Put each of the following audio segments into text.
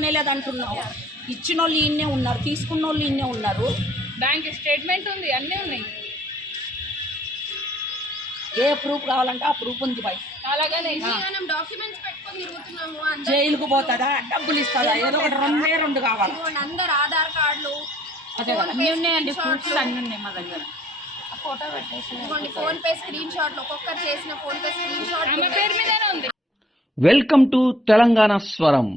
కొనేలేదు అంటున్నావు. ఇచ్చిన వాళ్ళు ఈయనే ఉన్నారు, తీసుకున్న వాళ్ళు ఈయనే ఉన్నారు. బ్యాంక్ స్టేట్మెంట్ ఉంది, అన్నీ ఉన్నాయి. ఏ ప్రూఫ్ కావాలంటే ఆ ప్రూఫ్ ఉంది బాయ్. అలాగనే జైలుకు పోతుందా, డబ్బులు ఇస్తుందా, ఏదో ఒకటి రెండు కావాలి. అందరు ఆధార్ కార్డులు అదే అన్నీ ఉన్నాయండి, ప్రూఫ్స్ అన్నీ ఉన్నాయి మా దగ్గర. ఫోటో పెట్టేసి ఫోన్ పే స్క్రీన్ షాట్లు, ఒక్కొక్కరు చేసిన ఫోన్ పే స్క్రీన్ షాట్ ఆమె పేరు మీదనే ఉంది. వెల్కమ్ టు తెలంగాణ స్వరం.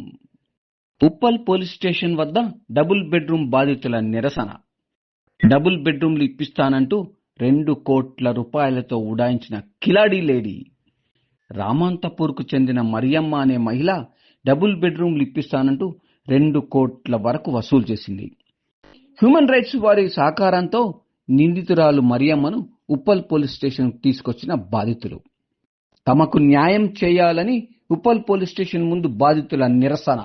ఉప్పల్ పోలీస్ స్టేషన్ వద్ద డబుల్ బెడ్రూమ్ బాధితుల నిరసన. డబుల్ బెడ్రూమ్లు ఇప్పిస్తానంటూ 2 కోట్ల రూపాయలతో ఉడాయించిన కిలాడీ లేడీ. రామంతపూర్కు చెందిన మరియమ్మ అనే మహిళ డబుల్ బెడ్రూమ్లు ఇప్పిస్తానంటూ 2 కోట్ల వరకు వసూలు చేసింది. హ్యూమన్ రైట్స్ వారి సహకారంతో నిందితురాలు మరియమ్మను ఉప్పల్ పోలీస్ స్టేషన్ తీసుకొచ్చిన బాధితులు. తమకు న్యాయం చేయాలని ఉప్పల్ పోలీస్ స్టేషన్ ముందు బాధితుల నిరసన.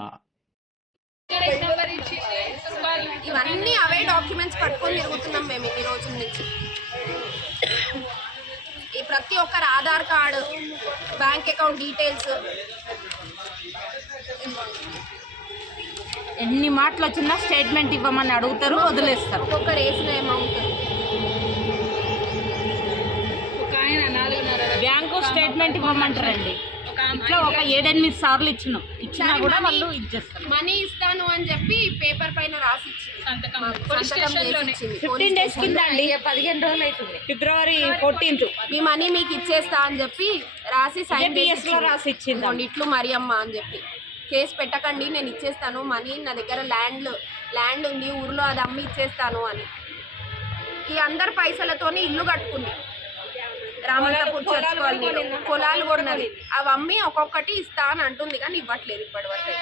ఇవన్నీ అవే డాక్యుమెంట్స్ పట్టుకొని తిరుగుతున్నాం మేము ఇన్ని రోజుల నుంచి. ఈ ప్రతి ఒక్కరు Aadhaar card, bank account details, ఎన్ని మాటలు వచ్చినా స్టేట్మెంట్ ఇవ్వమని అడుగుతారు, వదిలేస్తారు. ఒక్కొక్కరు వేసిన అమౌంట్. ఒక ఆయన 4.5 బ్యాంకు స్టేట్మెంట్ ఇవ్వమంటారండి. ఇట్లా ఒక 7-8 సార్లు ఇచ్చినా కూడా వాళ్ళు ఇచ్చేస్తారు. మనీ ఇస్తాను అని చెప్పి పేపర్ పైన రాసి సంతకం 15 days కింద అండి, 15 రోజులు అవుతుంది. February 14th మీ మనీ మీకు ఇచ్చేస్తా అని చెప్పి రాసి సైన్ లో రాసి ఇచ్చింది. ఇట్లు మరియమ్మ అని చెప్పి. కేసు పెట్టకండి, నేను ఇచ్చేస్తాను మనీ, నా దగ్గర ల్యాండ్ ఉంది ఊర్లో, అది అమ్మి ఇచ్చేస్తాను అని. ఈ అందరి పైసలతోనే ఇల్లు కట్టుకుంది. రామంతపూర్ చర్చ్ కాలనీలో పొలాలు కొన్నది. అవి అమ్మి ఒక్కొక్కటి ఇస్తా అని అంటుంది, కానీ ఇవ్వట్లేదు ఇప్పటి వరకు.